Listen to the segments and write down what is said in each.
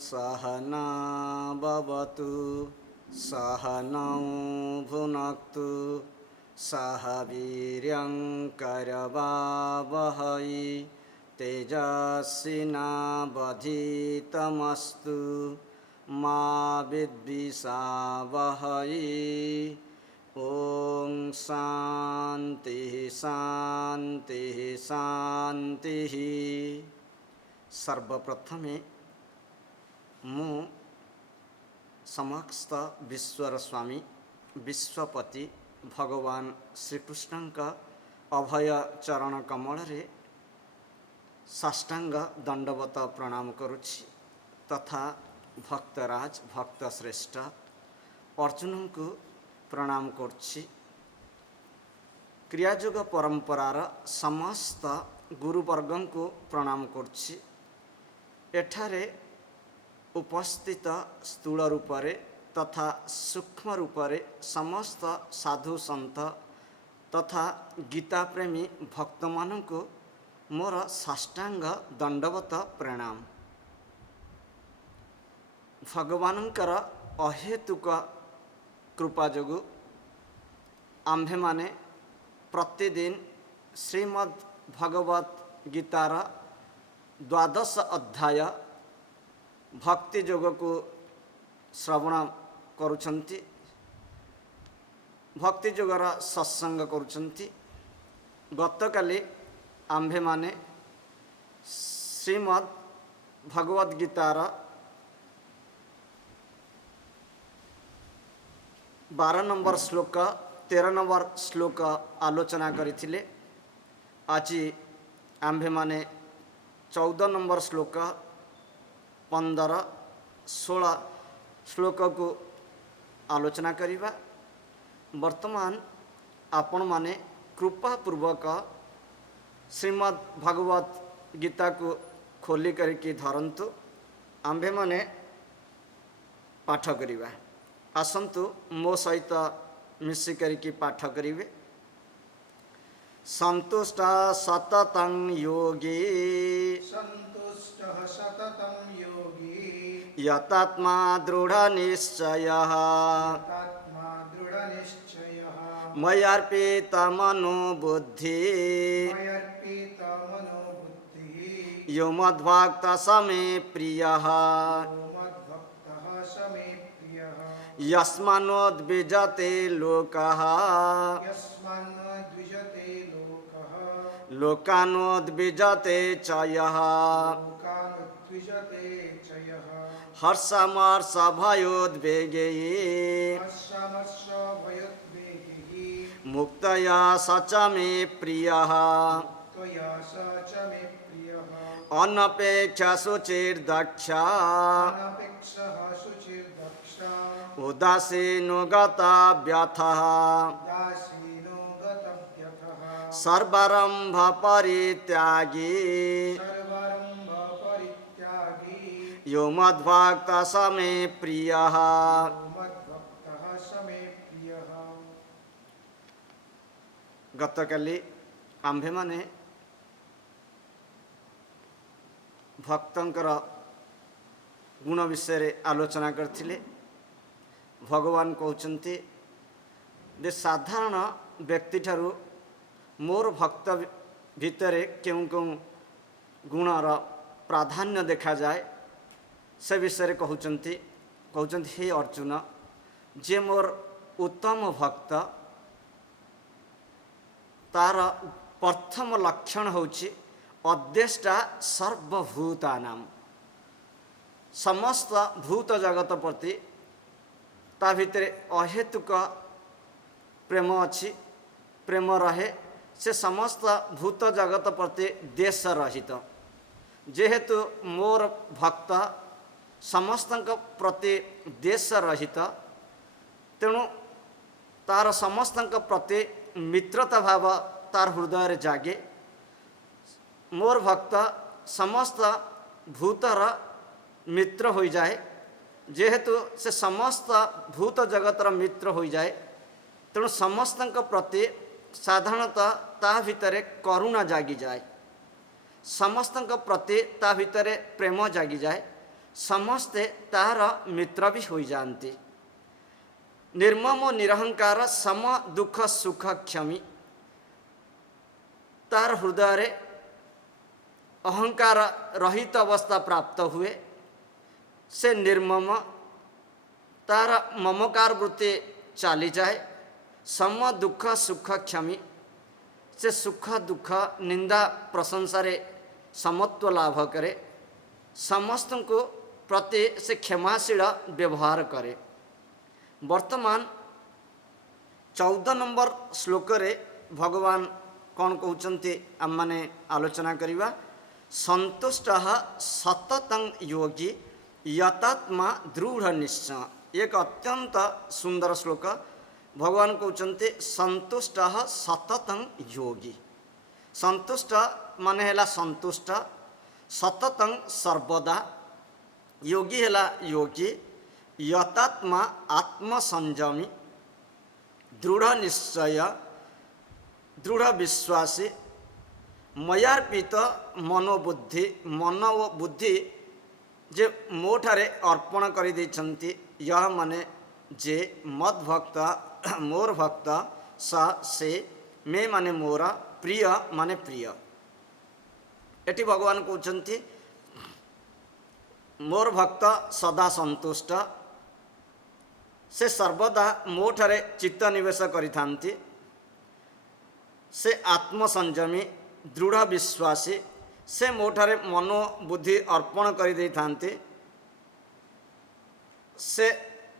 सहना भवतु सहनौ भुनक्तु सह वीर्यङ्करवावहै तेजस्विनावधीतमस्तु मा विद्विषावहै। ओम शांति शांति शांति। सर्वप्रथमे मु समस्त विश्वर स्वामी विश्वपति भगवान श्रीकृष्ण अभय चरण कमल रे साष्टांग दंडवत प्रणाम करुछि तथा भक्तराज भक्तश्रेष्ठ अर्जुन को प्रणाम करछि। क्रियायोग परंपरार समस्त गुरुवर्गों को प्रणाम करछि। एठारे उपस्थित स्थूल रूपरे तथा सूक्ष्म रूपरे समस्त साधु संत तथा गीता प्रेमी भक्त मानन को मोर साष्टांग दंडवत प्रणाम। भगवानंकर अहेतुक कृपा जोगु आम्भे माने प्रतिदिन श्रीमद् भगवत गीतार 12 अध्याय भक्ति जोग को श्रवण करुछंती, भक्ति जोगर सत्संग करुछंती। गतकाली आम्भे माने श्रीमद् भगवत गीतार 12 नंबर श्लोक 13 नंबर श्लोक आलोचना करिथिले। आज आम्भे माने 14 नंबर श्लोक 15 16 श्लोक को आलोचना करिबा। वर्तमान आपण माने कृपा पूर्वक श्रीमद् भगवत गीता को खोली करके धरंतु, आम्भे माने पाठ करिबा। आसंतु मो सहित मिसी करके पाठ करिवे। संतुष्ट सततं योगी यतात्मा दृढ़ निश्चयः मय्यर्पित मनो बुद्धि यो मद्भक्त समे प्रियः यस्मान्नोद्विजते लोकः लोकानोद्विजते च यः हर्षमर्षभयोद्वेगैः मुक्तया स च मे प्रियः अनपेक्ष शुचिर्दक्षः उदासीनो गतव्यथः सर्वारम्भ परित्यागी यो मद्भक्त समे प्रियः। गतकाली आम्भे माने भक्तंकर गुण विषय आलोचना करथिले। भगवान कहउचंती जे साधारण व्यक्ति ठारू मोर भक्त भितरे क्यों क्यों गुणर प्राधान्य देखा जाए से विषय कहउचंती। कहउचंती हे अर्जुन, जे मोर उत्तम भक्त तार प्रथम लक्षण होची अद्वेष्टा सर्वभूतानाम। समस्त भूत जगत प्रति ता भितरे अहेतुक प्रेम अच्छी, प्रेम रहे। से समस्त भूत जगत प्रति देश रहित। जेहेतु मोर भक्त समस्त प्रति देश रहित, तेणु तार समस्त प्रति मित्रता भाव तार हृदय जागे। मोर भक्त समस्त भूतर मित्र हो जाए। जेहेतु से समस्त भूत जगतर मित्र हो जाए, तेणु समस्त प्रति साधारणतः ता भितरे करुणा जागी जाए, समस्त प्रति ता भितरे प्रेम जागी जाए। ସମସ୍ତେ ତାହାର ମିତ୍ର ବି ହୋଇଯାଆନ୍ତି। ନିର୍ମମ ନିରହଙ୍କାର ସମ ଦୁଃଖ ସୁଖ କ୍ଷମୀ, ତାର ହୃଦୟରେ ଅହଙ୍କାର ରହିତ ଅବସ୍ଥା ପ୍ରାପ୍ତ ହୁଏ। ସେ ନିର୍ମମ, ତାର ମମକାର ବୃତ୍ତି ଚାଲିଯାଏ। ସମ ଦୁଃଖ ସୁଖ କ୍ଷମୀ, ସେ ସୁଖ ଦୁଃଖ ନିନ୍ଦା ପ୍ରଶଂସାରେ ସମତ୍ୱ ଲାଭ କରେ। ସମସ୍ତଙ୍କୁ ପ୍ରତି ସେ କ୍ଷମାଶୀଳ ବ୍ୟବହାର କରେ। ବର୍ତ୍ତମାନ 14 ନମ୍ବର ଶ୍ଲୋକରେ ଭଗବାନ କ'ଣ କହୁଛନ୍ତି ଆମମାନେ ଆଲୋଚନା କରିବା। ସନ୍ତୁଷ୍ଟ ସତତଂ ଯୋଗୀ ଯତାତ୍ମା ଦୃଢ଼ ନିଶ୍ଚୟ। ଏକ ଅତ୍ୟନ୍ତ ସୁନ୍ଦର ଶ୍ଲୋକ। ଭଗବାନ କହୁଛନ୍ତି ସନ୍ତୁଷ୍ଟ ସତତଂ ଯୋଗୀ। ସନ୍ତୁଷ୍ଟ ମାନେ ହେଲା ସନ୍ତୁଷ୍ଟ, ସତତଂ ସର୍ବଦା, ଯୋଗୀ ହେଲା ଯୋଗୀ, ଯତାତ୍ମା ଆତ୍ମସଂଯମୀ, ଦୃଢ଼ ନିଶ୍ଚୟ ଦୃଢ଼ ବିଶ୍ୱାସୀ, ମୟାର୍ପିତ ମନୋବୁଦ୍ଧି, ମନ ଓ ବୁଦ୍ଧି ଯେ ମୋ ଠାରେ ଅର୍ପଣ କରିଦେଇଛନ୍ତି। ୟହ ମାନେ ଯେ ମଦ୍ ଭକ୍ତ, ମୋର ଭକ୍ତ, ସେ, ମେ ମାନେ ମୋର, ପ୍ରିୟ ମାନେ ପ୍ରିୟ। ଏଠି ଭଗବାନ କହୁଛନ୍ତି ମୋର ଭକ୍ତ ସଦା ସନ୍ତୁଷ୍ଟ, ସେ ସର୍ବଦା ମୋ ଠାରେ ଚିତ୍ତ ନିବେଶ କରିଥାନ୍ତି। ସେ ଆତ୍ମସଂଯମୀ, ଦୃଢ଼ ବିଶ୍ୱାସୀ, ସେ ମୋ ଠାରେ ମନ ବୁଦ୍ଧି ଅର୍ପଣ କରିଦେଇଥାନ୍ତି। ସେ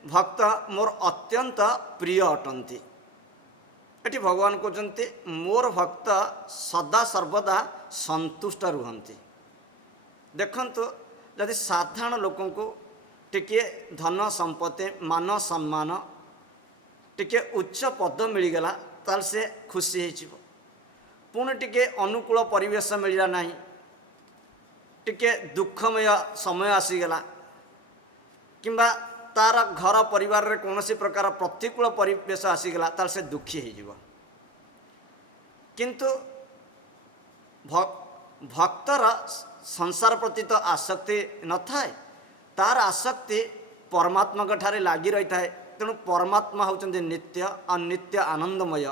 ଭକ୍ତ ମୋର ଅତ୍ୟନ୍ତ ପ୍ରିୟ ଅଟନ୍ତି। ଏଠି ଭଗବାନ କହୁଛନ୍ତି ମୋର ଭକ୍ତ ସଦା ସର୍ବଦା ସନ୍ତୁଷ୍ଟ ରୁହନ୍ତି। ଦେଖନ୍ତୁ, ଯଦି ସାଧାରଣ ଲୋକଙ୍କୁ ଟିକିଏ ଧନ ସମ୍ପତ୍ତି, ମାନ ସମ୍ମାନ, ଟିକିଏ ଉଚ୍ଚ ପଦ ମିଳିଗଲା ତାହେଲେ ସେ ଖୁସି ହେଇଯିବ। ପୁଣି ଟିକିଏ ଅନୁକୂଳ ପରିବେଶ ମିଳିଲା ନାହିଁ, ଟିକିଏ ଦୁଃଖମୟ ସମୟ ଆସିଗଲା, କିମ୍ବା ତାର ଘର ପରିବାରରେ କୌଣସି ପ୍ରକାର ପ୍ରତିକୂଳ ପରିବେଶ ଆସିଗଲା ତାହେଲେ ସେ ଦୁଃଖୀ ହେଇଯିବ। କିନ୍ତୁ ଭକ୍ତର ସଂସାର ପ୍ରତି ତ ଆସକ୍ତି ନଥାଏ, ତାର ଆସକ୍ତି ପରମାତ୍ମାଙ୍କ ଠାରେ ଲାଗି ରହିଥାଏ। ତେଣୁ ପରମାତ୍ମା ହେଉଛନ୍ତି ନିତ୍ୟ, ଅନିତ୍ୟ, ଆନନ୍ଦମୟ।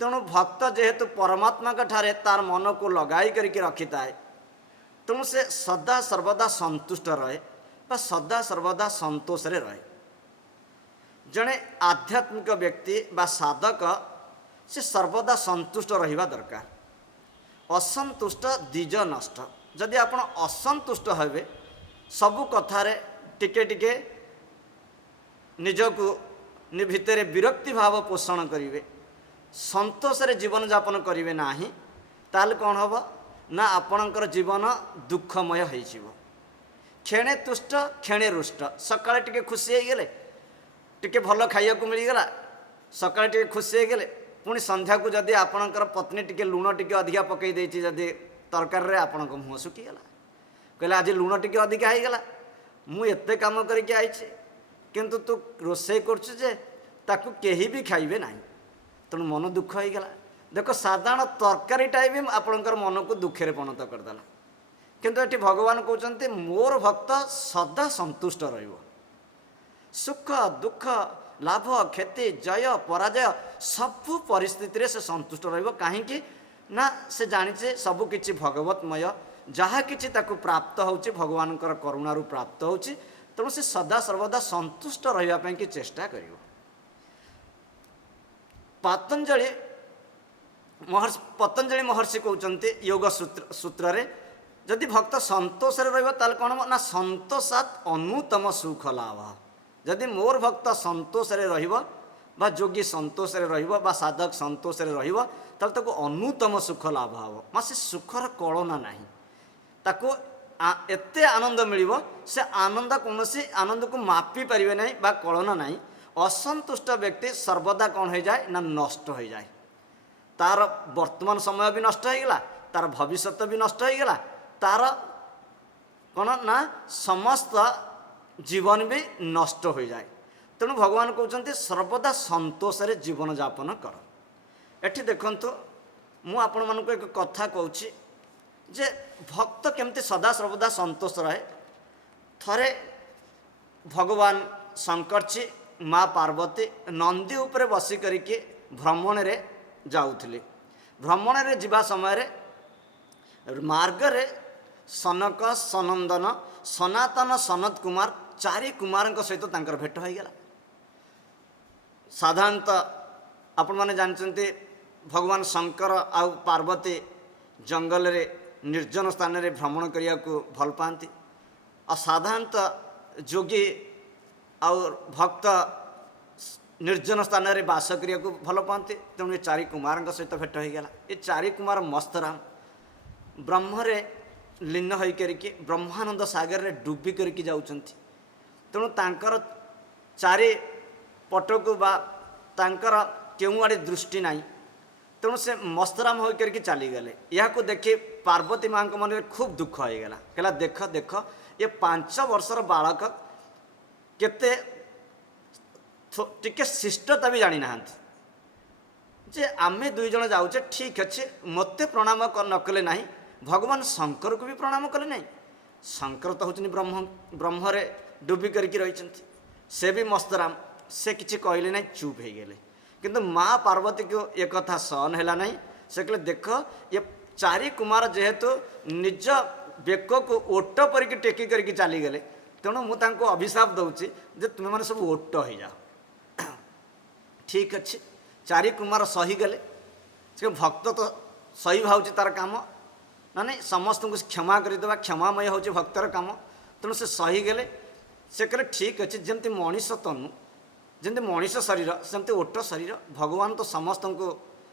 ତେଣୁ ଭକ୍ତ ଯେହେତୁ ପରମାତ୍ମାଙ୍କ ଠାରେ ତାର ମନକୁ ଲଗାଇ କରିକି ରଖିଥାଏ, ତେଣୁ ସେ ସଦା ସର୍ବଦା ସନ୍ତୁଷ୍ଟ ରହେ ବା ସଦା ସର୍ବଦା ସନ୍ତୋଷରେ ରହେ। ଜଣେ ଆଧ୍ୟାତ୍ମିକ ବ୍ୟକ୍ତି ବା ସାଧକ ସେ ସର୍ବଦା ସନ୍ତୁଷ୍ଟ ରହିବା ଦରକାର। ଅସନ୍ତୁଷ୍ଟ ଦ୍ୱିଜ ନଷ୍ଟ। ଯଦି ଆପଣ ଅସନ୍ତୁଷ୍ଟ ହେବେ, ସବୁ କଥାରେ ଟିକେ ଟିକେ ନିଜକୁ ଭିତରେ ବିରକ୍ତି ଭାବ ପୋଷଣ କରିବେ, ସନ୍ତୋଷରେ ଜୀବନଯାପନ କରିବେ ନାହିଁ, ତାହେଲେ କ'ଣ ହେବ ନା ଆପଣଙ୍କର ଜୀବନ ଦୁଃଖମୟ ହେଇଯିବ। କ୍ଷଣେ ତୁଷ୍ଟ କ୍ଷଣେ ରୁଷ୍ଟ। ସକାଳେ ଟିକେ ଖୁସି ହେଇଗଲେ, ଟିକେ ଭଲ ଖାଇବାକୁ ମିଳିଗଲା, ସକାଳେ ଟିକେ ଖୁସି ହେଇଗଲେ, ପୁଣି ସନ୍ଧ୍ୟାକୁ ଯଦି ଆପଣଙ୍କର ପତ୍ନୀ ଟିକେ ଲୁଣ ଟିକେ ଅଧିକା ପକାଇ ଦେଇଛି ଯଦି ତରକାରୀରେ, ଆପଣଙ୍କ ମୁହଁ ଶୁଖିଗଲା। କହିଲେ ଆଜି ଲୁଣ ଟିକେ ଅଧିକା ହେଇଗଲା, ମୁଁ ଏତେ କାମ କରିକି ଆଇଛି କିନ୍ତୁ ତୁ ରୋଷେଇ କରୁଛୁ ଯେ ତାକୁ କେହି ବି ଖାଇବେ ନାହିଁ, ତେଣୁ ମନ ଦୁଃଖ ହେଇଗଲା। ଦେଖ, ସାଧାରଣ ତରକାରୀଟାଏ ବି ଆପଣଙ୍କର ମନକୁ ଦୁଃଖରେ ପରିଣତ କରିଦେଲା। କିନ୍ତୁ ଏଠି ଭଗବାନ କହୁଛନ୍ତି ମୋର ଭକ୍ତ ସଦା ସନ୍ତୁଷ୍ଟ ରହିବ। ସୁଖ ଦୁଃଖ, ଲାଭ କ୍ଷତି, ଜୟ ପରାଜୟ, ସବୁ ପରିସ୍ଥିତିରେ ସେ ସନ୍ତୁଷ୍ଟ ରହିବ। କାହିଁକି ନା ସେ ଜାଣିছে ସବୁକିଛି ଭଗବତମୟ, ଯାହା କିଛି ତାକୁ ପ୍ରାପ୍ତ ହେଉଛି ଭଗବାନଙ୍କର କରୁଣାରୁ ପ୍ରାପ୍ତ ହେଉଛି। ତେଣୁ ସେ ସଦା ସର୍ବଦା ସନ୍ତୁଷ୍ଟ ରହିବା ପାଇଁ କି ଚେଷ୍ଟା କରିବ। ପତଞ୍ଜଳି ମହର୍ଷି କହୁଛନ୍ତି ଯୋଗ ସୂତ୍ରରେ, ଯଦି ଭକ୍ତ ସନ୍ତୋଷରେ ରହିବ ତାହେଲେ କ'ଣ ହେବ ନା ସନ୍ତୋଷାତ୍ ଅନୁତ୍ତମ ସୁଖ ଲାଭ। ଯଦି ମୋର ଭକ୍ତ ସନ୍ତୋଷରେ ରହିବ ବା ଯୋଗୀ ସନ୍ତୋଷରେ ରହିବ ବା ସାଧକ ସନ୍ତୋଷରେ ରହିବ, ତାହେଲେ ତାକୁ ଅନୁତ୍ତମ ସୁଖ ଲାଭ ହେବ। ସେ ସୁଖର କଳନା ନାହିଁ, ତାକୁ ଏତେ ଆନନ୍ଦ ମିଳିବ, ସେ ଆନନ୍ଦ କୌଣସି ଆନନ୍ଦକୁ ମାପି ପାରିବେ ନାହିଁ ବା କଳନା ନାହିଁ। ଅସନ୍ତୁଷ୍ଟ ବ୍ୟକ୍ତି ସର୍ବଦା କ'ଣ ହୋଇଯାଏ ନା ନଷ୍ଟ ହୋଇଯାଏ। ତାର ବର୍ତ୍ତମାନ ସମୟ ବି ନଷ୍ଟ ହୋଇଗଲା, ତାର ଭବିଷ୍ୟତ ବି ନଷ୍ଟ ହୋଇଗଲା, ତାର କ'ଣ ନା ସମସ୍ତ ଜୀବନ ବି ନଷ୍ଟ ହୋଇଯାଏ। ତେଣୁ ଭଗବାନ କହୁଛନ୍ତି ସର୍ବଦା ସନ୍ତୋଷରେ ଜୀବନଯାପନ କର। ଏଠି ଦେଖନ୍ତୁ, ମୁଁ ଆପଣମାନଙ୍କୁ ଏକ କଥା କହୁଛି ଯେ ଭକ୍ତ କେମିତି ସଦା ସର୍ବଦା ସନ୍ତୋଷ ରହେ। ଥରେ ଭଗବାନ ଶଙ୍କରଜୀ ମା ପାର୍ବତୀ ନନ୍ଦୀ ଉପରେ ବସି କରିକି ଭ୍ରମଣରେ ଯାଉଥିଲେ। ଭ୍ରମଣରେ ଯିବା ସମୟରେ ମାର୍ଗରେ ସନକ, ସନନ୍ଦନ, ସନାତନ, ସନତ କୁମାର ଚାରି କୁମାରଙ୍କ ସହିତ ତାଙ୍କର ଭେଟ ହୋଇଗଲା। ସାଧାରଣତଃ ଆପଣମାନେ ଜାଣିଛନ୍ତି ଭଗବାନ ଶଙ୍କର ଆଉ ପାର୍ବତୀ ଜଙ୍ଗଲରେ ନିର୍ଜନ ସ୍ଥାନରେ ଭ୍ରମଣ କରିବାକୁ ଭଲ ପାଆନ୍ତି। ଆଉ ସାଧାରଣତଃ ଯୋଗୀ ଆଉ ଭକ୍ତ ନିର୍ଜନ ସ୍ଥାନରେ ବାସ କରିବାକୁ ଭଲ ପାଆନ୍ତି। ତେଣୁ ଏ ଚାରି କୁମାରଙ୍କ ସହିତ ଭେଟ ହୋଇଗଲା। ଏ ଚାରି କୁମାର ମସ୍ତରାମ ବ୍ରହ୍ମରେ ଲୀନ ହୋଇକରିକି ବ୍ରହ୍ମାନନ୍ଦ ସାଗରରେ ଡୁବି କରିକି ଯାଉଛନ୍ତି। ତେଣୁ ତାଙ୍କର ଚାରି ପଟକୁ ବା ତାଙ୍କର କେଉଁଆଡ଼େ ଦୃଷ୍ଟି ନାହିଁ। ତେଣୁ ସେ ମସ୍ତରାମ ହୋଇକରିକି ଚାଲିଗଲେ। ଏହାକୁ ଦେଖି ପାର୍ବତୀ ମାଆଙ୍କ ମନରେ ଖୁବ୍ ଦୁଃଖ ହୋଇଗଲା। କହିଲା ଦେଖ ଦେଖ ଏ 5 ବର୍ଷର ବାଳକ କେତେ ଟିକେ ଶିଷ୍ଟତା ବି ଜାଣିନାହାନ୍ତି ଯେ ଆମେ 2 ଜଣ ଯାଉଛେ ଠିକ୍ ଅଛି, ମୋତେ ପ୍ରଣାମ ନ କଲେ ନାହିଁ, ଭଗବାନ ଶଙ୍କରକୁ ବି ପ୍ରଣାମ କଲେ ନାହିଁ। ଶଙ୍କର ତ ହେଉଛନ୍ତି ବ୍ରହ୍ମରେ ଡୁବି କରିକି ରହିଛନ୍ତି, ସେ ବି ମସ୍ତରାମ, ସେ କିଛି କହିଲେ ନାହିଁ, ଚୁପ୍ ହେଇଗଲେ। କିନ୍ତୁ ମା ପାର୍ବତୀକୁ ଏ କଥା ସହନ ହେଲା ନାହିଁ। ସେ କହିଲେ ଦେଖ ଏ ଚାରି କୁମାର ଯେହେତୁ ନିଜ ବେକକୁ ଓଟ ପରିକି ଟେକି କରିକି ଚାଲିଗଲେ, ତେଣୁ ମୁଁ ତାଙ୍କୁ ଅଭିଶାପ ଦେଉଛି ଯେ ତୁମେମାନେ ସବୁ ଓଟ ହେଇଯାଅ। ଠିକ୍ ଅଛି, ଚାରି କୁମାର ସହିଗଲେ। ସେ ଭକ୍ତ ତ ସହି ଭାବୁଛି ତା'ର କାମ, ମାନେ ସମସ୍ତଙ୍କୁ କ୍ଷମା କରିଦେବା, କ୍ଷମାମୟ ହେଉଛି ଭକ୍ତର କାମ। ତେଣୁ ସେ ସହିଗଲେ। ସେ କହିଲେ ଠିକ୍ ଅଛି, ଯେମିତି ମଣିଷ ତନୁ, ଯେମିତି ମଣିଷ ଶରୀର, ସେମିତି ଓଟ ଶରୀର। ଭଗବାନ ତ ସମସ୍ତଙ୍କୁ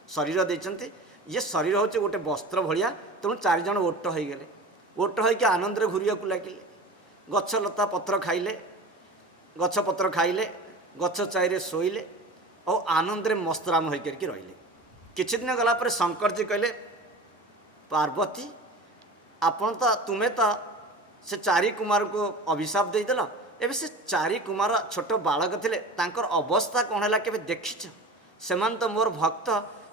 ଶରୀର ଦେଇଛନ୍ତି, ଇଏ ଶରୀର ହେଉଛି ଗୋଟେ ବସ୍ତ୍ର ଭଳିଆ। ତେଣୁ 4 ଜଣ ଓଟ ହୋଇଗଲେ। ଓଟ ହୋଇକି ଆନନ୍ଦରେ ଘୁରିବାକୁ ଲାଗିଲେ। ଗଛ ଲତା ପତ୍ର ଖାଇଲେ, ଗଛ ପତ୍ର ଖାଇଲେ, ଗଛ ଚାଇରେ ଶୋଇଲେ, ଆଉ ଆନନ୍ଦରେ ମସ୍ତରାମ ହୋଇକରିକି ରହିଲେ। କିଛି ଦିନ ଗଲା ପରେ ଶଙ୍କରଜୀ କହିଲେ ପାର୍ବତୀ, ତୁମେ ତ ସେ ଚାରି କୁମାରକୁ ଅଭିଶାପ ଦେଇଦେଲ, ଏବେ ସେ ଚାରି କୁମାର ଛୋଟ ବାଳକ ଥିଲେ, ତାଙ୍କର ଅବସ୍ଥା କ'ଣ ହେଲା କେବେ ଦେଖିଛ? ସେମାନେ ତ ମୋର ଭକ୍ତ,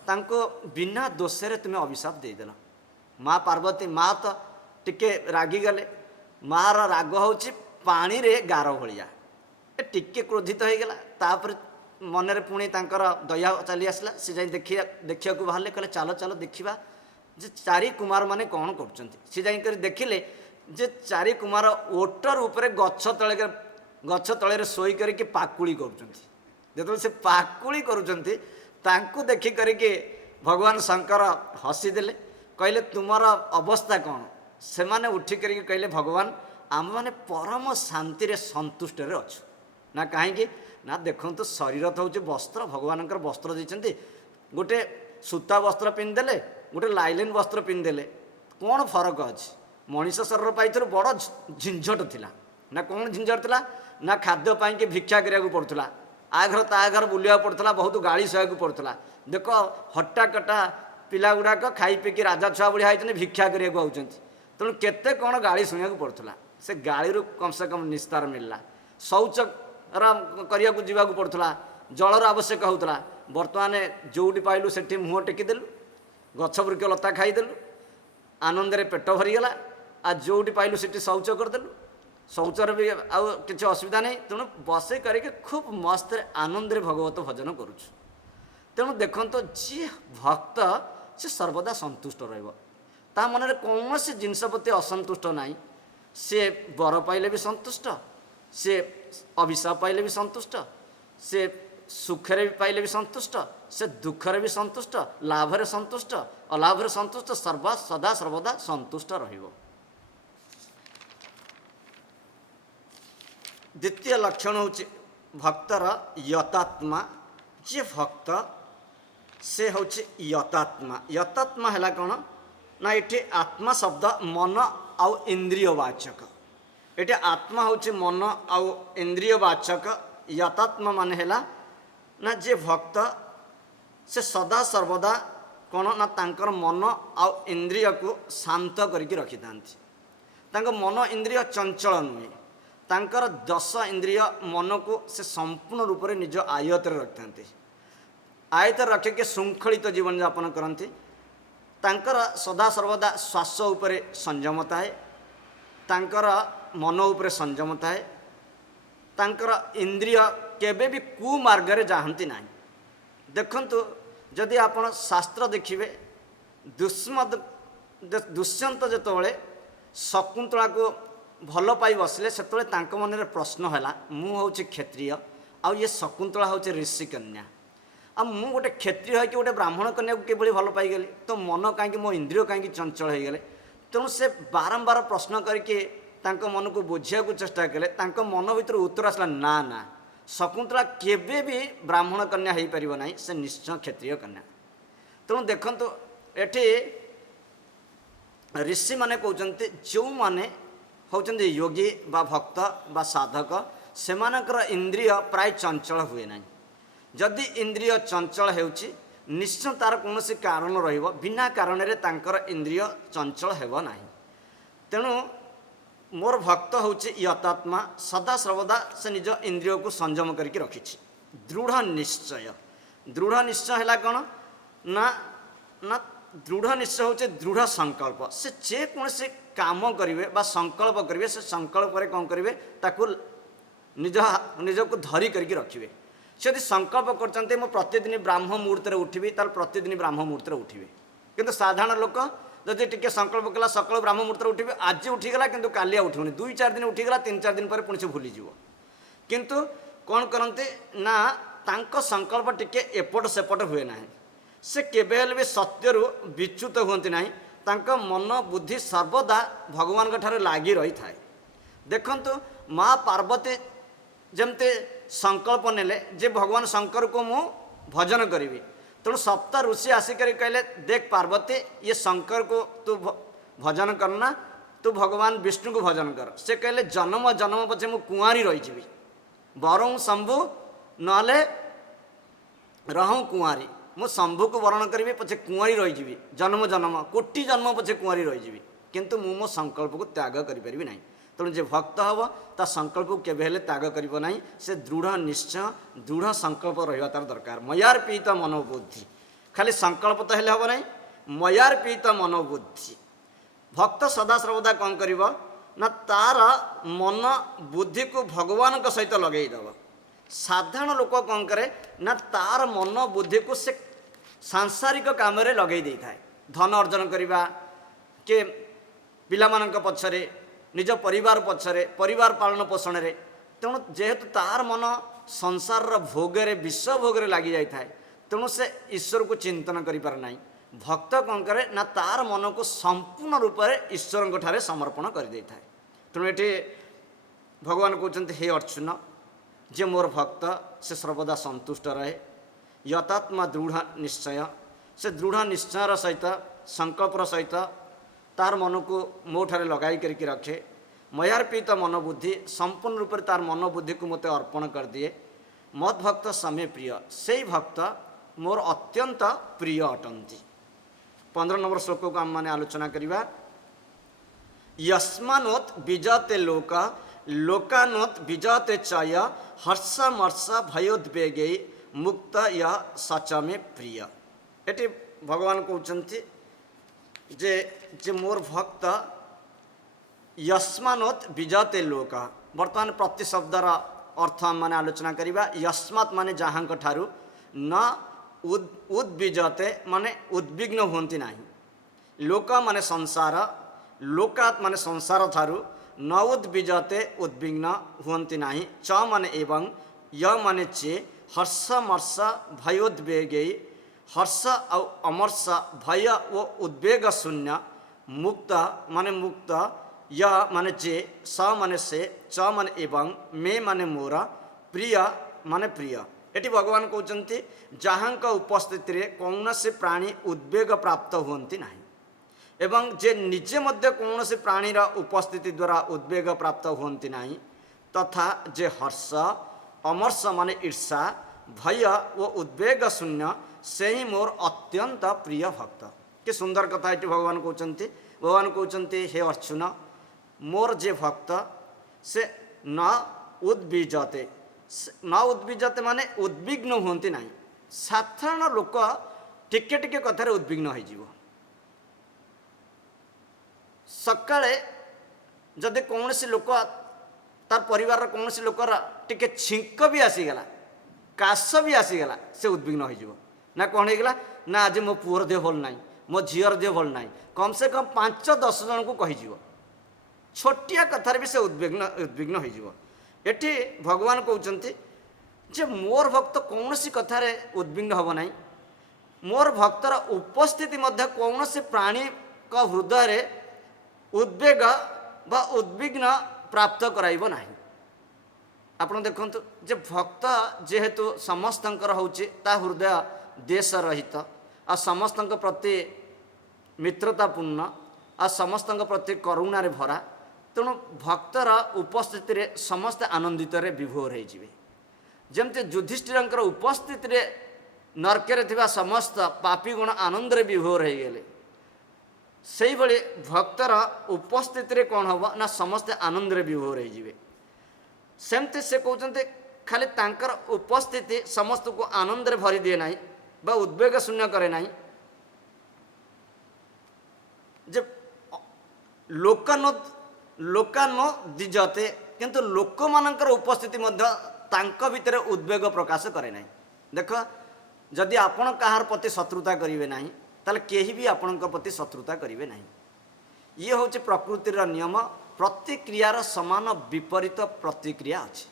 ତାଙ୍କୁ ବିନା ଦୋଷରେ ତୁମେ ଅଭିଶାପ ଦେଇଦେଲ। ମା ପାର୍ବତୀ ମା ତ ଟିକେ ରାଗିଗଲେ। ମାର ରାଗ ହେଉଛି ପାଣିରେ ଗାର ଭଳିଆ। ଏ ଟିକେ କ୍ରୋଧିତ ହୋଇଗଲା। ତାପରେ ମନରେ ପୁଣି ତାଙ୍କର ଦୟା ଚାଲି ଆସିଲା। ସେ ଯାଇ ଦେଖିବାକୁ ବାହାରିଲେ। କହିଲେ ଚାଲ ଚାଲ ଦେଖିବା ଯେ ଚାରି କୁମାରମାନେ କ'ଣ କରୁଛନ୍ତି। ସେ ଯାଇକରି ଦେଖିଲେ ଯେ ଚାରି କୁମାର ଓଟର ଉପରେ ଗଛ ତଳରେ ଶୋଇ କରିକି ପାକୁଳି କରୁଛନ୍ତି। ଯେତେବେଳେ ସେ ପାକୁଳି କରୁଛନ୍ତି, ତାଙ୍କୁ ଦେଖି କରିକି ଭଗବାନ ଶଙ୍କର ହସିଦେଲେ। କହିଲେ ତୁମର ଅବସ୍ଥା କ'ଣ? ସେମାନେ ଉଠି କରିକି କହିଲେ ଭଗବାନ, ଆମେମାନେ ପରମ ଶାନ୍ତିରେ ସନ୍ତୁଷ୍ଟରେ ଅଛୁ। ନା କାହିଁକି ନା ଦେଖନ୍ତୁ, ଶରୀର ତ ହେଉଛି ବସ୍ତ୍ର, ଭଗବାନଙ୍କର ବସ୍ତ୍ର ଦେଇଛନ୍ତି। ଗୋଟେ ସୂତା ବସ୍ତ୍ର ପିନ୍ଧିଦେଲେ, ଗୋଟେ ଲାଇଲେନ୍ ବସ୍ତ୍ର ପିନ୍ଧିଦେଲେ, କ'ଣ ଫରକ ଅଛି? ମଣିଷ ଶରୀର ପାଇଥିରୁ ବଡ଼ ଝିଞ୍ଝଟ ଥିଲା। ନା କ'ଣ ଝିଞ୍ଝଟ ଥିଲା? ନା ଖାଦ୍ୟ ପାଇଁକି ଭିକ୍ଷା କରିବାକୁ ପଡ଼ୁଥିଲା, ଆ ଘର ତା ଘର ବୁଲିବାକୁ ପଡ଼ୁଥିଲା, ବହୁତ ଗାଳି ସହିବାକୁ ପଡ଼ୁଥିଲା। ଦେଖ ହଟା କଟା ପିଲା ଗୁଡ଼ାକ ଖାଇ ପିଇକି ରାଜା ଛୁଆ ଭଳିଆ ହେଇଛନ୍ତି, ଭିକ୍ଷା କରିବାକୁ ଆଉଛନ୍ତି। ତେଣୁ କେତେ କ'ଣ ଗାଳି ଶୁଣିବାକୁ ପଡ଼ୁଥିଲା। ସେ ଗାଳିରୁ କମ୍ ସେ କମ୍ ନିସ୍ତାର ମିଳିଲା। ଶୌଚ କରିବାକୁ ଯିବାକୁ ପଡ଼ୁଥିଲା, ଜଳର ଆବଶ୍ୟକ ହେଉଥିଲା। ବର୍ତ୍ତମାନ ଯେଉଁଠି ପାଇଲୁ ସେଠି ମୁହଁ ଟେକିଦେଲୁ, ଗଛ ବୃକ୍ଷ ଲତା ଖାଇଦେଲୁ, ଆନନ୍ଦରେ ପେଟ ଭରିଗଲା। ଆଉ ଯେଉଁଠି ପାଇଲୁ ସେଠି ଶୌଚ କରିଦେଲୁ, ଶୌଚର ବି ଆଉ କିଛି ଅସୁବିଧା ନାହିଁ। ତେଣୁ ବସେଇ କରିକି ଖୁବ୍ ମସ୍ତରେ ଆନନ୍ଦରେ ଭଗବତ ଭଜନ କରୁଛୁ। ତେଣୁ ଦେଖନ୍ତୁ, ଯିଏ ଭକ୍ତ ସେ ସର୍ବଦା ସନ୍ତୁଷ୍ଟ ରହିବ। ତା ମନରେ କୌଣସି ଜିନିଷ ପ୍ରତି ଅସନ୍ତୁଷ୍ଟ ନାହିଁ। ସେ ବର ପାଇଲେ ବି ସନ୍ତୁଷ୍ଟ, ସେ ଅଭିଶାପ ପାଇଲେ ବି ସନ୍ତୁଷ୍ଟ, ସେ ସୁଖରେ ବି ପାଇଲେ ବି ସନ୍ତୁଷ୍ଟ, ସେ ଦୁଃଖରେ ବି ସନ୍ତୁଷ୍ଟ, ଲାଭରେ ସନ୍ତୁଷ୍ଟ, ଅଲାଭରେ ସନ୍ତୁଷ୍ଟ, ସଦା ସର୍ବଦା ସନ୍ତୁଷ୍ଟ ରହିବ। ଦ୍ୱିତୀୟ ଲକ୍ଷଣ ହେଉଛି ଭକ୍ତର ୟତାତ୍ମା। ଯିଏ ଭକ୍ତ ସେ ହେଉଛି ୟତାତ୍ମା। ୟତାତ୍ମା ହେଲା କ'ଣ ନା, ଏଠି ଆତ୍ମା ଶବ୍ଦ ମନ ଆଉ ଇନ୍ଦ୍ରିୟ ବାଚକ। ଏଠି ଆତ୍ମା ହେଉଛି ମନ ଆଉ ଇନ୍ଦ୍ରିୟ ବାଚକ। ୟତାତ୍ମା ମାନେ ହେଲା ନା ଯିଏ ଭକ୍ତ ସେ ସଦା ସର୍ବଦା କ'ଣ ନା ତାଙ୍କର ମନ ଆଉ ଇନ୍ଦ୍ରିୟକୁ ଶାନ୍ତ କରିକି ରଖିଥାନ୍ତି। ତାଙ୍କ ମନ ଇନ୍ଦ୍ରିୟ ଚଞ୍ଚଳ ନୁହେଁ। ତାଙ୍କର 10 ଇନ୍ଦ୍ରିୟ ମନକୁ ସେ ସମ୍ପୂର୍ଣ୍ଣ ରୂପରେ ନିଜ ଆୟତ୍ତରେ ରଖିଥାନ୍ତି। ଆୟତ୍ତରେ ରଖିକି ଶୃଙ୍ଖଳିତ ଜୀବନଯାପନ କରନ୍ତି। ତାଙ୍କର ସଦାସର୍ବଦା ଶ୍ୱାସ ଉପରେ ସଂଯମ ଥାଏ। ତାଙ୍କର मन उपरे संयम थाए, तांकर इंद्रिय केबे भी कुमार्गरे जाहंती नाही। देखंतु जदि आपण शास्त्र देखिबे, दुष्यंत जेतबेले शकुंतला को भल पाई बसले सेतबेले तांक मनरे प्रश्न हैला, मु होउची क्षत्रिय आ ये शकुंतला होउची ऋषि कन्या, आ मु गोटे क्षत्रिय है कि गोटे ब्राह्मण कन्या को किभली भल पाई गेली, तो मन काहेकि मो इंद्रिय काहेकि चंचल हो गले। तेणु से बारंबार प्रश्न करके तांक मन को बुझिया को चेष्टा कले, तांक मन भीतर उत्तर आसला ना ना शकुंतला केबे भी ब्राह्मण कन्या हो पारिब नाही, से निश्चय क्षत्रिय कन्या। तेणु देखंतु एठी ऋषि माने कहउचंती जो माने होउचंती योगी बा भक्त बा साधक, सेमानकर इंद्रिय प्राय चंचल हुए नाही। जदि इंद्रिय चंचल हेउची निश्चय तार कौनसी कारण रहिबो, बिना कारण रे तांकर इंद्रिय चंचल हेबो नाही। तेणु मोर भक्त होउची यतात्मा, सदा सर्वदा से निज इंद्रिय को संयम करके रखिछि। दृढ़ निश्चय, दृढ़ निश्चय हैला कौन ना ना दृढ़ निश्चय होचे दृढ़ संकल्प। से जे कौनसी काम करिवे बा संकल्प करिवे, से संकल्प रे कौन करिवे ताकू निज को धरी करके रखिवे। यदि संकल्प करते मो प्रतिदिन ब्राह्म मुहूर्त उठिबी, ताल प्रतिदिन ब्राह्म मुहूर्त उठिबे। किंतु साधारण लोक जदि टिके संकल्प कला सकाल ब्राह्म मुहूर्त उठिबे, आज उठीगला किंतु कालिया उठिबनी, 2-4 दिन उठीगला, 3-4 दिन पर पुणी से भूली जीवो। किंतु कौन करते ना तांको संकल्प टिके एपट सेपट हुए ना, से केबेल भी सत्यरु विच्युत हुंती नाही, तांको मन बुद्धि सर्वदा भगवान ठारे लागी रही थाए। देखंतु माँ पार्वती जमते संकल्प नेले जे भगवान शंकर को मु भजन करी, तेणु सप्त ऋषि आसिक कहले देख पार्वती, ये शंकर को तू भजन करना, तू भगवान विष्णु को भजन कर। से कहले जन्म जन्म पछे मु कुआरी रही, बरऊ शंभु नले रहूँ कुआरी, मु शंभु को वरण करी पछे कुआरी रही, जन्म जन्म कोटि जन्म पछे कुआरी रही, किंतु मु मो संकल्प को त्याग करि नाही। तेणु जे भक्त हम ता संकल्प को केबे हेले त्याग करिबो नाही, से दृढ़ निश्चय दृढ़ संकल्प रहिबा तार दरकार। मयार पीत मनोबुद्धि, खाली संकल्प तो हेले हम नाही, मयार पीत मनोबुद्धि। भक्त सदा सर्वदा कौन करिबो ना तार मन बुद्धि को भगवान के सहित लगेई दब। साधारण लोक कौन करे ना तार मन बुद्धि को से सांसारिक काम रे लगेई देई थाए, धन अर्जन करिबा के पिलामानक पछरे, निज परिवार पछरे, परिवार पालन पोषण रे। तेणु जेहेतु तार मन संसार भोगरे विश्व भोगरे लगी जाए, तेणु से ईश्वर को चिंतन करि पार नाही। भक्त कौन करे ना तार मन को संपूर्ण रूप से ईश्वर ठारे समर्पण कर दे थाए। तेणु ये भगवान कहते हे अर्जुन, जे मोर भक्त से सर्वदा संतुष्ट रहे, यतात्मा दृढ़ निश्चय, से दृढ़ निश्चयर सहित संकल्पर सहित तार मन को मो ठारे लगाई करके रखे। मयार्पित मनोबुद्धि, संपूर्ण रूप से तार मनोबुद्धि को मते अर्पण कर दिए। मद भक्त समे प्रिय, से भक्त मोर अत्यंत प्रिय अटंती। 15 नंबर श्लोक को आम माने आलोचना करिबा। यस्मानोत विजते लोक, लोकानोत विजते चय, हर्षमर्ष भयोद्वेगे मुक्त या सच में प्रिय। एटी भगवान कहते जे जे मोर भक्त यस्मानोत विजते लोक। वर्तमान प्रति शब्दर अर्थ माने आलोचना करिबा। यस्मात् माने जहाँक ठारू, न उद्विजते माने उद्विग्न हुंती नाही, लोक माने संसार, लोकात् माने संसार ठारू, न उद्विजते उद्विग्न हुंती नाही, च माने एवं, य माने चे, हर्षमर्ष भयोद्वेगे, हर्ष और अमर्ष भय व उद्वेग शून्य, मुक्त माने मुक्त, य माने जे, स माने से, च माने एवं, मे माने मोर, प्रिय माने प्रिय। एटी भगवान कहते जहाँ उपस्थिति रे कौन से प्राणी उद्वेग प्राप्त हुंती नाही, एवं जे निजे मध्य कौन से प्राणीर उपस्थिति द्वारा उद्वेग प्राप्त हुंती नाही, तथा जे हर्ष अमर्ष माने ईर्षा भय व उद्वेग शून्य, से ही मोर अत्यंत प्रिय भक्त। कि सुंदर कथा ये भगवान कहते। भगवान कहते हे अर्जुन, मोर जे भक्त से न उद्विजते, न उद्विजते माने उद्विग्न हुंती नाही। साधारण लोक टिके टिके कथार उद्विग्न हो। सकाळे जदि कौन सी लोक तार परिवार कौन सी लोकर टिके छिंक भी आसीगला काश भी आसीगला से उद्विग्न हो ना कौन होगा ना आज मो पुअर देह भल ना मो झीर देह भल ना कम से कम 5-10 जन को कही छोटिया कथार भी से उद्विग्न हो एठी भगवान कहते जे मोर भक्त कौन सी कथार उद्विग्न हम ना मोर भक्तर उपस्थिति मध्य कौन से प्राणी का हृदय उद्वेग बा उद्विग्न प्राप्त कराइब ना आपण देखु जे भक्त जेहेतु समस्तंकर होची ता हृदय देश रहित आ समस्त प्रति मित्रतापूर्ण आ समस्त प्रति करुणार भरा तेणु भक्तर उपस्थिति रे समस्त आनंदित विभोर होइजिवे जमते युधिष्ठिरंकर उपस्थिति रे नरकेरे थिबा समस्त पापी गुण आनंद रे विभोर हो गले से भली भक्तर उपस्थिति रे कौन हम ना समस्ते आनंद रे विभोर हो सेमती से कहते खाली तांकर उपस्थिति समस्त को आनंद रे भरी दिए ना बा उद्वेग शून्य करे ना जे लोकानो दिजते किंतु लोक मानकर उपस्थिति मध्य तांक भितर उद्वेग प्रकाश करे ना देख जदि आपण कहार प्रति शत्रुता करिवे नाही ताले केही भी आपण प्रति शत्रुता करिवे नाही ये होचे प्रकृतिर नियम प्रतिक्रियार समान विपरीत प्रतिक्रिया अछि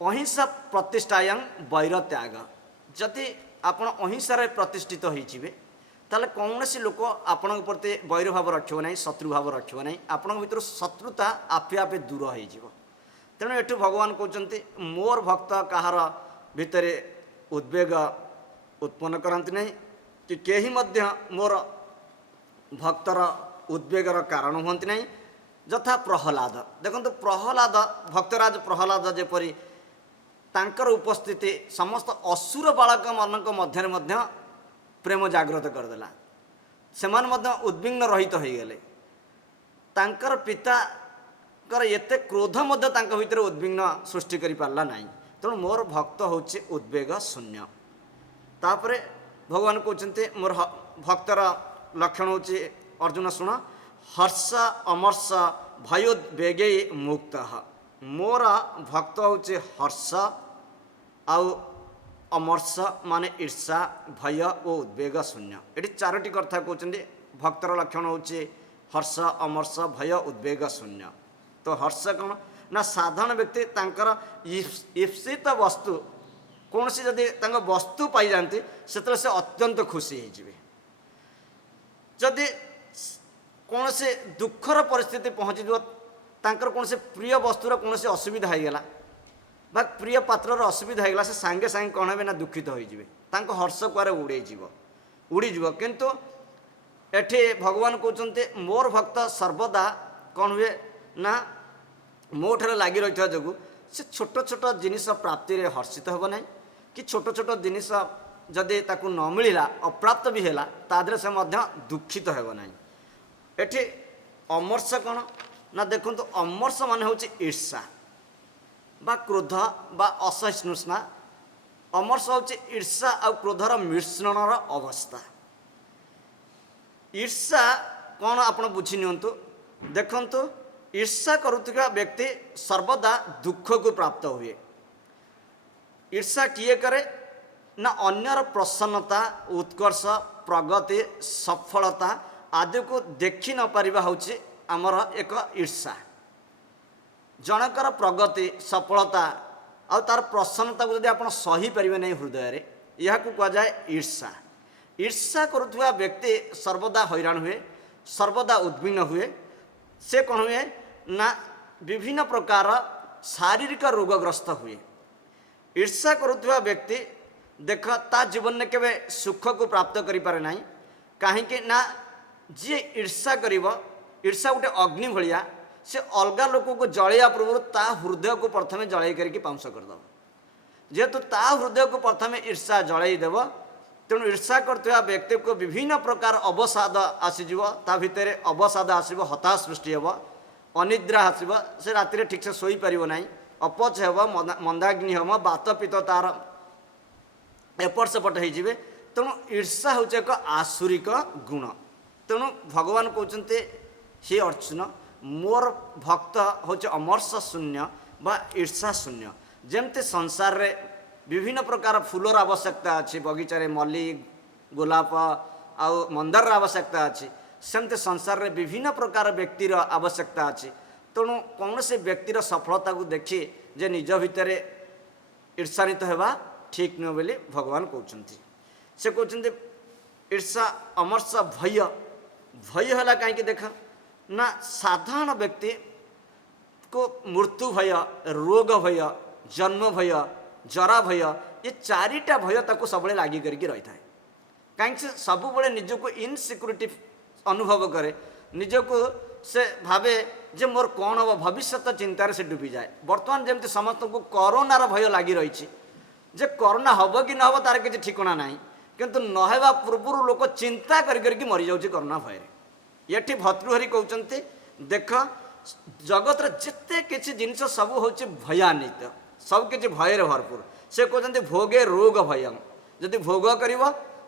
अहिंसा प्रतिष्ठायां वैर त्याग जदि आपण अहिंसा प्रतिष्ठित होइजिवे ताले कौनसी लोक आपण प्रति वैर भाव रखिबो नाही शत्रु भाव रखिबो नाही आपण भितर शत्रुता आपे आपे दूर होइजिवो तेणु एठु भगवान कहते मोर भक्त कहार भितरे उद्वेग उत्पन्न करती नहीं कि केही मध्य मोर भक्तर उद्वेगर कारण हुंती नहीं यथा प्रहलाद देखो प्रहलाद भक्तराज प्रहलाद जेपरी तांकर उपस्थिति समस्त असुर बालक मानक मध्य प्रेम जागृत करदेला से उद्विग्न रहित हो गले तांकर पिता कर एते क्रोध मध्य तांक भितर उद्विग्न सृष्टि करि पारला नाही तेणु मोर भक्त होचे उद्वेग शून्य तापरे भगवान कहते मोर भक्तर लक्षण होचे अर्जुन शुण हर्ष अमर्ष भयोद्वेगे मुक्त मोर भक्त होचे हर्ष आउ अमर्ष माने ईर्षा भय और उद्वेग शून्य ये चारोटी कथा कहते भक्तर लक्षण होचे हर्ष अमर्ष भय उद्वेग शून्य तो हर्ष कौन ना साधारण व्यक्ति तांकर ईप्सित वस्तु कौन सी जदि वस्तु पाई जाती से अत्यंत खुशी हो जदि कौन से दुखर परिस्थिति पहुँची तांकर कौन से प्रिय वस्तुर कौन से असुविधा होगला बा प्रिय पात्रर असुविधा होगला से सांगे सांगे कौन है ना दुखित हो हर्ष कुआरे उड़ीज किंतु एठे भगवान कहते मोर भक्त सर्वदा कौन हुए ना मो ठारे लगी रही जो से छोट छोट जिनिस प्राप्ति रे हर्षित हो ना कि छोट छोट जिनिस जदि ताकू न मिलला अप्राप्त भी है तादरे से दुखित हो ना एठी अमर्ष कौन ना देखो अमर्ष मान हूँ ईर्षा बा क्रोध बा असहिष्णुष्णा अमर्ष हूँ ईर्षा आ क्रोधर मिश्रणर अवस्था ईर्षा कौन आप बुझी नियंतु देखंतु ईर्षा करुवा व्यक्ति सर्वदा दुख को प्राप्त हुए ईर्षा किए करे ना अन्यर प्रसन्नता उत्कर्ष प्रगति सफलता आदि को देखि न पारिबा होछि आमर एक ईर्षा जनकर प्रगति सफलता आ तार प्रसन्नता को यदि आपण सही पारिबे नहीं हृदय रे यह को कहा जाए ईर्षा ईर्षा करुवा व्यक्ति सर्वदा हैरान हुए सर्वदा उद्विग्न हुए से कौन हुए ना विभिन्न प्रकार शारीरिक रोगग्रस्त हुए ईर्षा करुवा व्यक्ति देख ता जीवन में केवे सुख को प्राप्त करि पारे नाही कहीं ना जी ईर्षा करिवो ईर्षा गोटे अग्नि भलिया से अलगा लोक को जलैया पूर्व ता हृदय को प्रथमे जलई करके पांस करदेव जेहेतु ता हृदय को प्रथमे ईर्षा जलई देव तेणु ईर्षा करथुवा व्यक्ति को विभिन्न प्रकार अवसाद आसीजिव ता भितर अवसाद आसीब हताश सृष्टि हेब अनिद्रा आसीब से राति ठीक से सोई पारिबो नाही अपच हेब मंदाग्नि हेब बात पित्त तार एपट सेपट हो तेणु ईर्षा हूँ एक आसुरिक गुण तेणु भगवान कहते हे अर्जुन मोर भक्त हूँ अमर्ष शून्य बा ईर्षा शून्य। जमती संसार रे विभिन्न प्रकार फूलर आवश्यकता अच्छी, बगीचारे मल्ली गोलाप आउ मंदार आवश्यकता अच्छी, सेमती संसार रे विभिन्न प्रकार व्यक्तिर आवश्यकता अच्छी। तेणु कौन से व्यक्तिर सफलता को देखी जे निज भितर ईर्षान्वित होगा ठीक नुह बोली भगवान कहते। से कहते ईर्षा अमर्ष भय। भय है कहीं देख ना साधारण व्यक्ति को मृत्यु भय, रोग भय, जन्म भय, जरा भय, ये चारिटा भय ताको सब लगी करके रही था। कहीं से सब निजको इनसिक्यूरिटी अनुभव करे, निजको से भावे जे मोर कौन हम भविष्य चिंतार से डूबी जाए। बर्तमान जमी समस्त को कोरोनार भय लगी रही जे कोरोना हम कि न हम तार किसी ठिकना ना, किंतु नहेबा पूर्व लोक चिंता करके मरी जाऊँ कोरोना भय। ये भर्तृहरि कहते देख जगत जिते किसी जिनस सब हूँ भयान्वित, सब किसी भयर भरपूर। से कहते भोगे रोग भयम, जदि भोग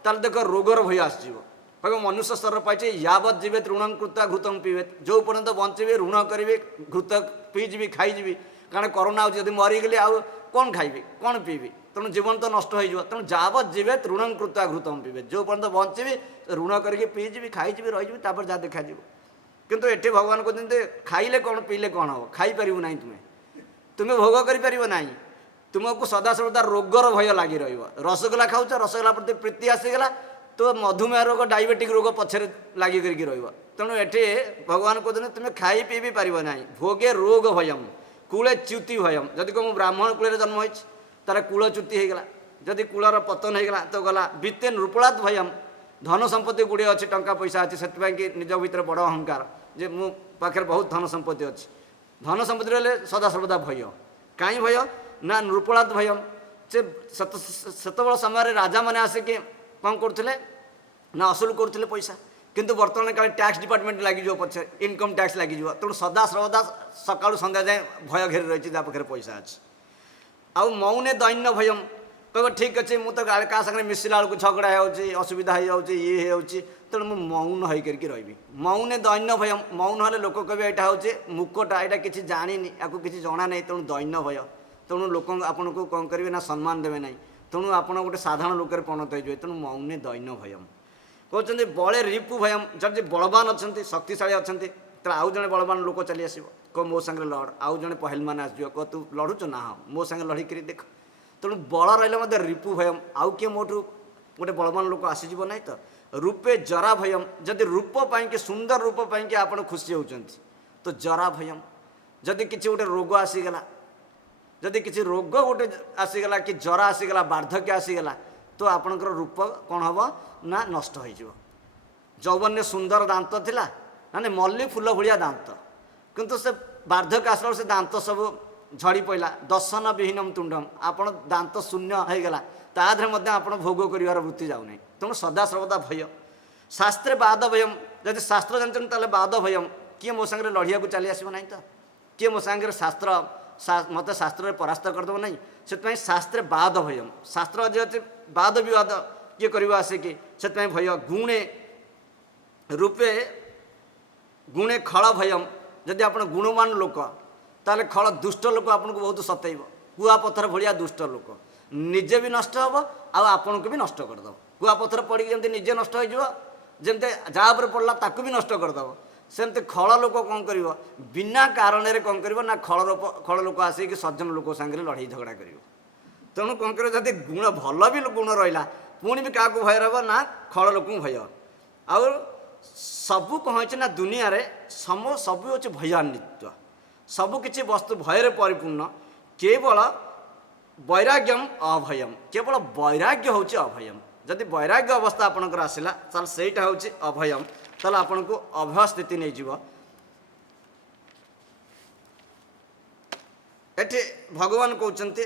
कर देख रोगर भय आसो कह मनुष्य स्तर पाई यावत जीवे ऋण कृता घृतम पीवे। जो पर्यंत बचे ऋण करेंगे घृत पीजी खाईजी, कारण कोरोना आदि मरीगली आउ कौन खाइबी कौन पीबी, तेणु जीवन तो नष्ट हो। तेणु जावत जीवे ऋण कृता घृतम पीवे, जो पर्यंत बचे ऋण करके पीजी खाईजी रही जहाँ देखा। किंतु ये भगवान कहते खाइले कौन पीले कौन हम, खाईपर ना तुम्हें भोग कर तुमको सदा सर्वदा रोगर भय लगी रसगोला खाऊ, रसगोला प्रति प्रीति आसीगला तो मधुमेह रोग डायबिटिक रोग पछरे लगी करके तेणु ये भगवान कहते तुम्हें खाई पी भी पार ना। भोगे रोग भयम कूले च्युति भयम, जदि कौन ब्राह्मण कूल जन्म हो तार कूल च्युति होगा, जदि कूलर पतन होगा तो गला। बीते नृपलात भयम, धन संपत्ति गुड़े अच्छी टंका पैसा अच्छी से निज भर बड़ अहंकार जे मो पाखे बहुत धन संपत्ति अच्छी। धन संपत्ति रहे सदा सर्वदा भय। कहीं भय ना नृपलात भयम, से सेतबेल समय राजा मैंने आसिक कौन करते ना असुल करते पैसा, किंतु बर्तमान काले टैक्स डिपार्टमेंट लगी पछे इनकम टैक्स लगी। तेणु सदा सर्वदा सकाळु संध्या जाए भय घेरी रही जहाँ पाखे पैसा अच्छे। आउ मौने दैन्य भयम, कह ठीक अच्छे मुझे क्या सागर मिसला बेलू झगड़ा होसुविधा हो ये हो, तेणु मुझे मौन होकर रही। मौने दैन्य भयम, मौन हेल्ले लोक कहे यहाँ हूँ मुकटा यहाँ किसी जानी या किसी जना नहीं, तेणु दैन्य भय। तेणु लोक आपन को कौन करेंगे ना सम्मान देवे ना, तेणु आप गोटे साधारण लोक परिणत हो। तेणु मौने दैन्य भयम। कहते बड़े रिपु भयम, जब बलवान अच्छा शक्तिशाली अच्छा तो आउ जड़े बलवान लोक चली आस कह मो सागर लड़, आउ जड़े पहलवान आस कह तू लड़ुच ना हाँ मो सागे लड़िक देख। तेणु बल रहा रिपु भयम, आउ किए मोटू गोटे बलवान लोक आसीज ना। तो रूपे जरा भयम, जदि रूप पाई सुंदर रूप पाई आप खुशी होती तो जरा भयम, जदि किसी गोटे रोग आसीगला, जदि किसी रोग गोटे आसीगला कि जरा आसीगला वार्धक्य आसीगला तो आपणकर रूप कौन हम ना नष्ट हो। जौवन सुंदर दांत थिला ना मल्ली फूल भाया दांत, किंतु से वार्धक्य आसला से दांत सब झड़ी पड़ा। दर्शन विहीनम तुंडम, आपन दांत शून्य होगला ताधे आप भोग कर वृत्ति जाऊना। तेणु सदा सर्वदा भय। शास्त्रे बाद भयम, जदि शास्त्र जानते ताले बाद भयम, किए मो सागर लड़िया को चली आसो ना, तो किए मो सागर शास्त्र मत शास्त्र परास्त करदेव ना। से शास्त्रे बाद भयम, शास्त्र जे अच्छे बाद विवाद किए कर आसिकी से भय। गुणे रूपे गुणे खल भयम, जदि आप गुणवान लोक ताले खल दुष्ट लोक आपको बहुत सतैब। कुआ पथर भाया दुष्ट लोक निजे भी नष्ट हम आपन को भी नष्ट करदेव। कुआ पथर पड़ी जमी निजे नष्ट होमती जहाँ पर पड़ा ताकू भी नष्ट करदेव। सेमती खल लोक कौन कर बिना कारण कौन कर ना खल लोक आसिक सज्जन लोक सागर लड़ाई झगड़ा कर। तेणु कौन कर जब गुण भल भी गुण रहा पुणी भी क्या भय रहा ना खल लोक भय। आउ सबू कौन हो दुनिया रे सब हूँ भयान्वित, सबकि वस्तु भयर परिपूर्ण। केवल वैराग्यम अभयम, केवल वैराग्य हूँ अभयम। जदि वैराग्य अवस्था आपणकर आसला ताल सेटा हूँ अभयम, ताल आपन को अभय स्थिति नहीं जीव। एठे भगवान कहते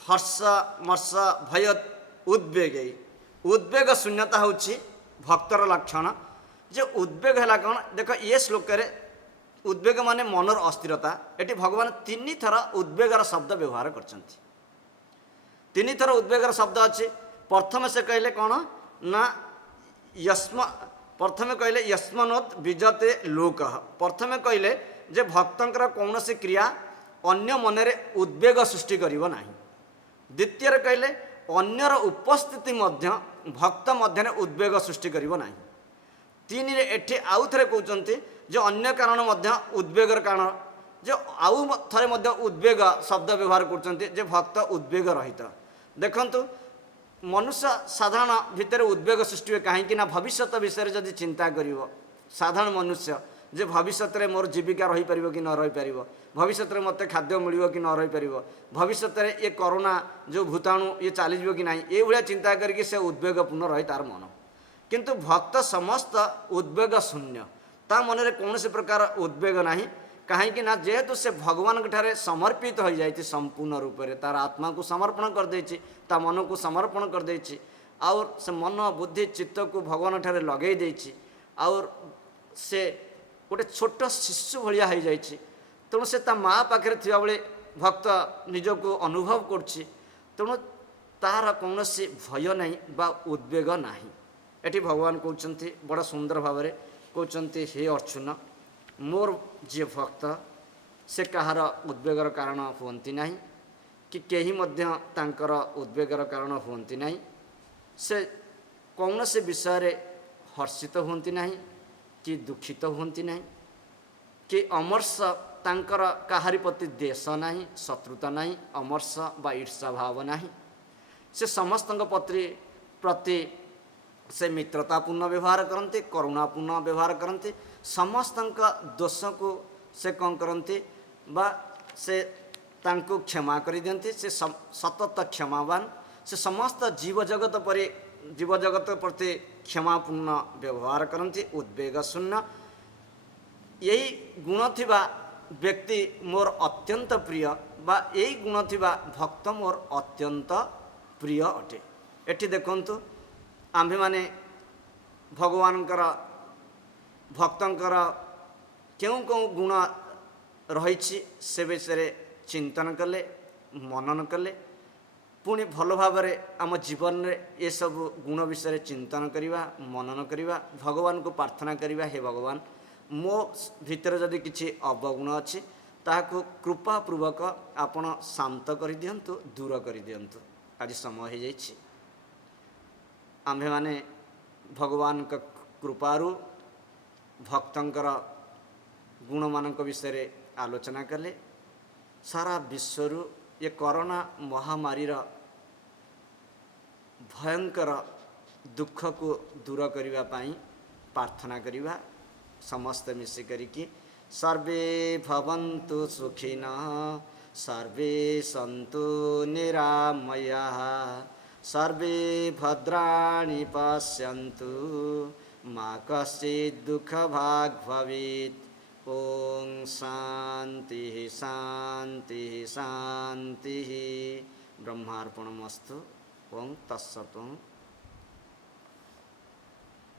हर्ष मर्ष भय उद्वेग, उद्वेग शून्यता हूँ भक्तर लक्षण। जे उद्वेग है कौन देख ये श्लोक रे उद्वेग माने मनर अस्थिरता। ये भगवान तीन थर उद्वेगर शब्द व्यवहार कर तीन थर उद्वेगर शब्द अच्छे। प्रथम से कहले कौन ना प्रथमे कहले यस्मनोत् विजते लोक, प्रथमे कहले जे भक्तंकर कौन सी क्रिया अन्य मनरे उद्वेग सृष्टि करिवो नाही। द्वितीय कहले अन्यर उपस्थिति मध्य भक्त मध्य उद्वेग सृष्टि करिवो नाही। तीन रे एठी आउ थरे कहउचंती जे अन्य कारण मध्य उद्वेगर कारण, जे आउ थरे मध्य उद्वेग शब्द व्यवहार करचंती जे भक्त उद्वेग रहित। देखंतु मनुष्य साधारण भितर उद्वेग सृष्टि हुए कहीं भविष्य विषय जदि चिंता करिवो, साधारण मनुष्य जे भविष्य में मोर जीविका रही पारिबो कि न रही पारिबो, भविष्य में मते खाद्य मिलिबो कि न रही पारिबो, भविष्य में ये कोरोना जो भूताणु ये चली जीवो कि नहीं, ये भलिया चिंता करके से उद्वेगपूर्ण रहे तार मन। किंतु भक्त समस्त उद्वेग शून्य, ता मन में कौन से प्रकार उद्वेग नहीं, कहीं जेहेतु से भगवान ठारे समर्पित हो जाती संपूर्ण रूप से, तार आत्मा को समर्पण कर देछि, ता मन को समर्पण कर देछि, और से मन बुद्धि चित्त को भगवान ठारे लगे देछि, और से गोटे छोट शिशु भाया हो जाइछि। तेणु से ता माँ पाखे थिबा बेले भक्त निजको अनुभव करछि, तेणु तार कौन सी भय नहीं बा उद्वेग नहीं। एटी भगवान कहते बड़ा सुंदर भाव में कहते, हे अर्जुन मोर जी भक्त से कहार उद्वेगर कारण हुअन्ति नहीं, कि केही मध्य तांकर उद्वेगर कारण हुअन्ति नहीं, से कौन से विषय रे हर्षित हुअन्ति नहीं कि दुखित हुअन्ति नहीं, कि अमर्ष तांकर काहारी प्रति देश नहीं, शत्रुता नहीं, अमर्ष बा ईर्षा भाव नहीं, से समस्त प्रति से मित्रतापूर्ण व्यवहार करते, करुणापूर्ण व्यवहार करते, समस्त दोष को से कौन करते बा से तांको क्षमा कर दियंती, से सतत क्षमावान, से समस्त जीव जगत प्रति क्षमापूर्ण व्यवहार करते, उद्वेग शून्य। यही गुण थिबा व्यक्ति मोर अत्यंत प्रिय, बा यही गुण थिबा भक्त मोर अत्यंत प्रिय अटे। एठी देखंतु आम्भे माने भगवानकर भक्तंकर क्यों कौन गुण रही से विषय चिंतन कले, मनन कले, पुणी भल भाव आम जीवन में ये सब गुण विषय चिंतन करवा, मनन करवा, भगवान को प्रार्थना करवा, हे भगवान मो भितर जदि किसी अवगुण अच्छी ताकू कृपापूर्वक आपण शांत कर दियंतु, दूर कर दियंतु। आज समय हो जाइए, आम्भे माने भगवान का कृपारू भक्तंकर गुण मानक विषय आलोचना कले। सारा विश्वरू ये कोरोना महामारी भयंकर दुख को दूर करने पाई प्रार्थना करिवा, समस्त मिसी करिकी। सर्वे भवन्तु सुखिनः, सर्वे सन्तु निरामयाः, सर्वे भद्राणि पश्यन्तु, मा कश्चित् दुःखभाग् भवेत्। ओम शांति शांति शांति। ब्रह्मार्पणमस्तु। ओम तत्सत्।